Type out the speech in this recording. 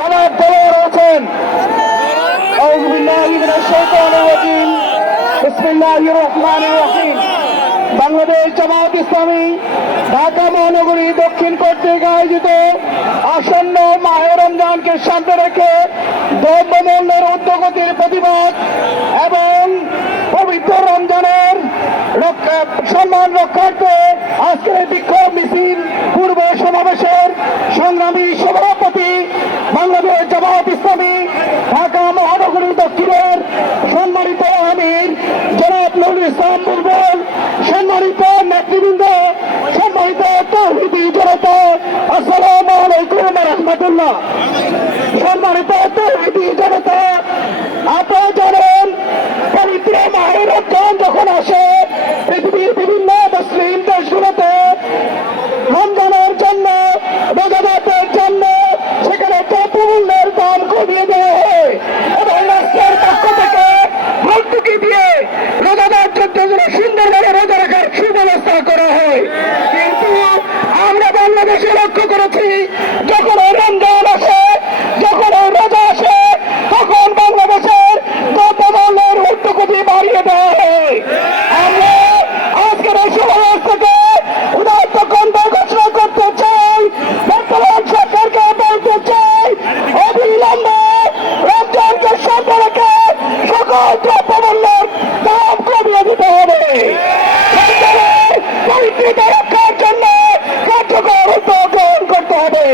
জনাব দেলোয়ার হোসেন। আউযু বিল্লাহি মিনাশ শাইতানির রাজিম। বিসমিল্লাহির রহমানির রহিম। বাংলাদেশ জামায়াত ইসলামী ঢাকা মহানগরী দক্ষিণ কর্তৃক আয়োজিত আসন্ন মাহে রমজানকে সামনে রেখে দ্রব্যমূল্যের ঊর্ধ্বগতির প্রতিবাদ এবং পবিত্র রমজানের সম্মান রক্ষার্থে আজকের এই বিক্ষোভ মিছিল পূর্ব সমাবেশের সংগ্রামী সভাপতি বাংলাদেশ জামায়াত ইসলামী ঢাকা মহানগরী দক্ষিণের সম্মানিত আমির জনাব নুরুল ইসলাম বুলবুল, সম্মানিত নেতৃবৃন্দ, সম্মানিত তৌহিদি জনতা, আসসালামু আলাইকুম ওয়া রাহমাতুল্লাহ। সম্মানিত তৌহিদি জনতা, আপনারা জানেন পবিত্র মাহে রমজান যখন আসে পৃথিবীর বিভিন্ন মুসলিম দেশগুলোতে রমজানের জন্য, রোজাদারদের জন্য সেখানে দ্রব্যমূল্যের দাম কমিয়ে দেওয়া হয় এবং রাষ্ট্রের পক্ষ থেকে ভর্তুকি দিয়ে রোজাদারদের জন্য সুন্দরভাবে রোজা রাখার সুব্যবস্থা করা হয়। কিন্তু আমরা বাংলাদেশে লক্ষ্য করেছি যখন রমজান আসে, যখন রোজা আসে, তখন বাংলাদেশের দ্রব্যমূল্যের ঊর্ধ্বগতি বাড়িয়ে দেওয়া হয়। আমরা আজকের এই সমাবেশ থেকে উদাত্ত কণ্ঠ ঘোষণা করতে চাই, বর্তমান সরকারকে বলতে চাই, অবিলম্বে রমজানকে সামনে রেখে সকল দ্রব্যমূল্যের দাম কমিয়ে দিতে হবে। সরকারের পবিত্রতা রক্ষার জন্য কার্যকর উদ্যোগ গ্রহণ করতে হবে।